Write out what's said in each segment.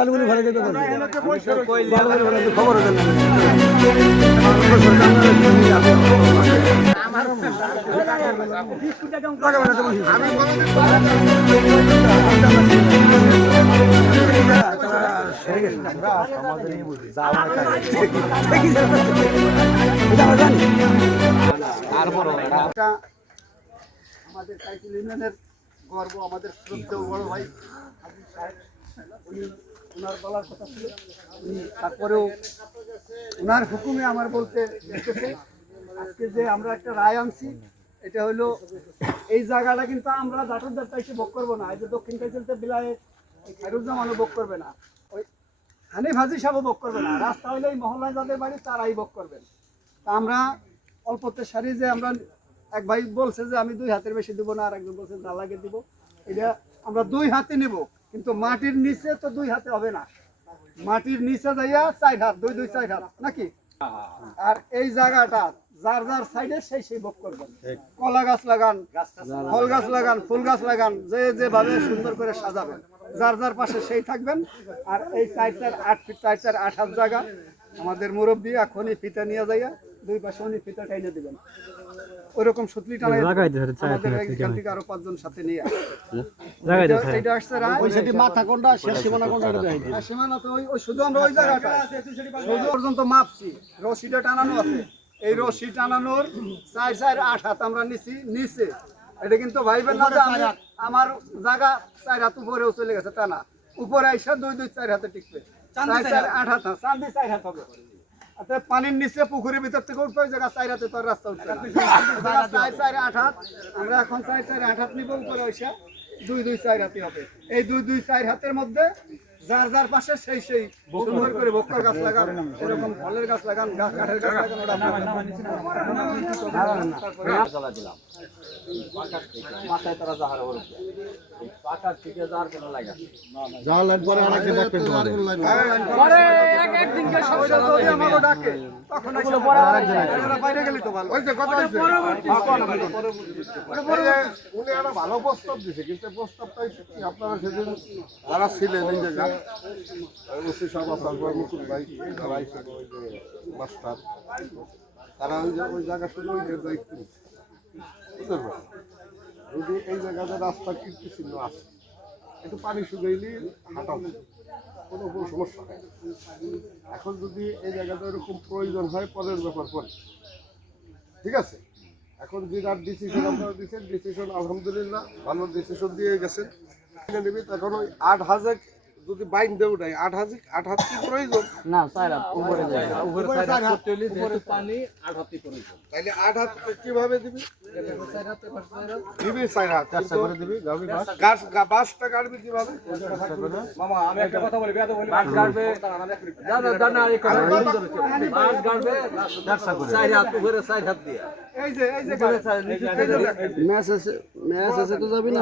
বালুগুলি ভরে দেবে খবর আমাদের সাইকেল ইউনিয়নের গর্ব, আমাদের শ্রদ্ধেয় বড় ভাই হাবিব সাহেব, উনি ওনার বলার কথা ছিল, উনি তারপরেও ওনার হুকুমে আমার বলতে দেখেছে। আজকে যে আমরা একটা রায় আনছি, এটা হলো এই জায়গাটা কিন্তু আমরা জাটুরদার টাইসে ভোগ করবো না। এই যে দক্ষিণ কাইসেলতে বিলায় খায়রুজ্জামানও ভোগ করবে না, ওই হানিফ হাজি সাহেবও ভোগ করবে না। রাস্তা হইলে এই মহল্লায় যাদের বাড়ি তারাই ভোগ করবেন। তা আমরা অল্পতে সারি যে আমরা এক ভাই বলছে যে আমি 2 হাতের বেশি দেবো না, আর একজন বলছে যা লাগে দিব। এটা আমরা 2 হাতে নেব, কিন্তু মাটির নিচে তো 2 হাতে হবে না। মাটির নিচে যাইয়া 4 হাত, 2 4 হাত নাকি। আর এই জায়গাটা যার যার সাইডে সেই ভোগ করবেন। কলা গাছ লাগান, ফল গাছ লাগান, ফুল গাছ লাগান, যে যেভাবে সুন্দর করে সাজাবেন, যার যার পাশে সেই থাকবেন। আর এই 4 8 ফিট 4 8 হাত জায়গা আমাদের মুরব্বী এখনই ফিতা নিয়ে যাইয়া 2 পাশে উনি ফিতা টাইনে দিবেন। ওইরকম সুতলি টানাই আমাদের এখান থেকে আরো 5 জন সাথে নিয়ে এটা আসছে রায়। ওই সেটি মাথা কোনটা, শেষ সীমানা কোনটা? সীমানা তো ওই শুধু আমরা ওই জায়গাটা শুধু পর্যন্ত মাপছি, রশিটা টানানো আছে। এই রশি টানানোর 4 4 8 হাত আমরা নিছি নিচে। এটা কিন্তু ভাইবেন না যে আমার জায়গা 4 হাত উপরেও চলে গেছে, তা না। উপরে আইসা 2 2 4 হাতে টিকবে, 4 4 8 হাত, চাঁদি 4 হাত হবে। পানির নিচে পুকুরের ভিতর থেকে উঠবে, ওই জায়গা 4 হাতে তোর রাস্তা উঠবে 4 4 8 হাত। আমরা এখন 4 4 8 হাত নিব, উপরে আইসা 2 2 4 হাতে হবে। এই 2 2 4 হাতের মধ্যে যার যার পাশে সেই সুন্দর করে বক্কার গাছ লাগান, এরকম ফলের গাছ লাগান, কাঠের গাছ লাগান। ওটা মাথায় তারা যাহার ওর পাকার থেকে যার কোনো লাগা যাওয়ার লাইন পরে আরেকটা দেখবেন পরে একদিনকে সবাই যদি আমাকে ডাকে তখন এগুলো পরে আরেকটা বাইরে গেলি তো ভালো। ওই যে কথা হইছে উনি একটা ভালো প্রস্তাব দিয়েছে, কিন্তু প্রস্তাবটা কি আপনারা সেদিন যারা ছিলেন এই জায়গা ওসি সাহেব আসার মুকুল ভাই যারা ওই যে মাস্টার, তারা ওই জায়গা শুধু ওই দায়িত্ব বুঝতে পারেন। যদি এই জায়গাতে রাস্তা কীর্তি চিহ্ন আছে, একটু পানি শুকাইলে হাঁটা কোনো সমস্যা হয়। এখন যদি এই জায়গাটা এরকম প্রয়োজন হয় পরের ব্যাপার পরে, ঠিক আছে। এখন যে যার ডিসিশন আপনারা দিচ্ছেন, ডিসিশন আলহামদুলিল্লাহ ভালো ডিসিশন দিয়ে গেছেন। এখন ওই 8 হাজার যদি বাইন দেও নাই, 8 হাত কি প্রয়োজন না, 4 হাত উপরে যায়, উপরে 4 হাত করতে হলে যেহেতু পানি 8 হাতই প্রয়োজন। তাইলে 8 হাত কিভাবে দিবি? 4 হাতে দিবি, 4 হাত কাঁচা করে দিবি। গাছ বাঁশটা কাটবি কিভাবে? মামা আমি একটা কথা বলি, বেয়াদব বলি, বাঁশ কাটবে দানা এই কথা বাঁশ কাটবে কাঁচা করে 4 হাত উপরে 4 হাত দিয়া। এই যে ম্যাচ আছে তো যাবি না,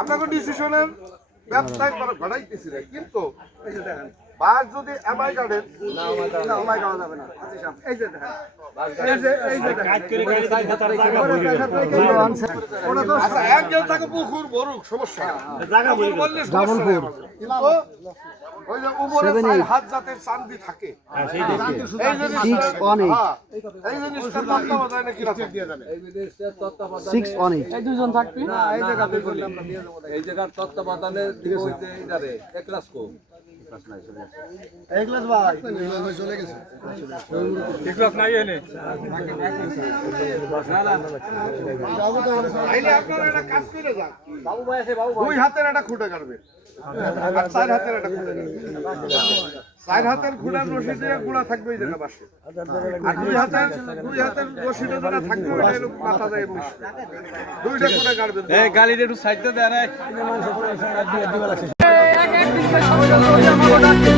আপনাকে ডিসিশনের ব্যবসায় ঘটাইতেছি না, কিন্তু বাস যদি এমআই গার্ডেন এমআই গাওয়া যাবে না। এই যে পুকুর বড়ুক সমস্যা, ওই যে উপরে 4 হাত যাতে চান্দি থাকে, এই জিনিসটা তত্ত্বাবধানে কি রাখা দিয়ে যাবে? এই বিদেশে তত্ত্বাবধানে 6 অন 8 এই দুজন থাকবি না, এই জায়গাতে করলাম আমরা দিয়ে দেব। এই জায়গার তত্ত্বাবধানে দিকে হইতে এটারে এক ক্লাস কো ক্লাস নাই চলে গেছে, এক ক্লাস ভাই চলে গেছে, এক ক্লাস নাই এনে আইলে আপনারা একটা কাজ করে যান। বাবু ভাই আছে, বাবু ভাই 2 হাতের একটা খুঁটা কাটবে আর 4 হাতের একটা খুঁটা কাটবে। 4 হাতের খুঁটার রশি দিয়ে গুড়া থাকবে এই জায়গা পাশে, আর 2 হাতের রশিটা যেটা থাকবে ওটা এর মাথা যায় বসে 2টা খুঁটা কাটবে। এই গালিটা একটু সাইডে দেন, এক এক দিন সবাই আমাকে ডাকে।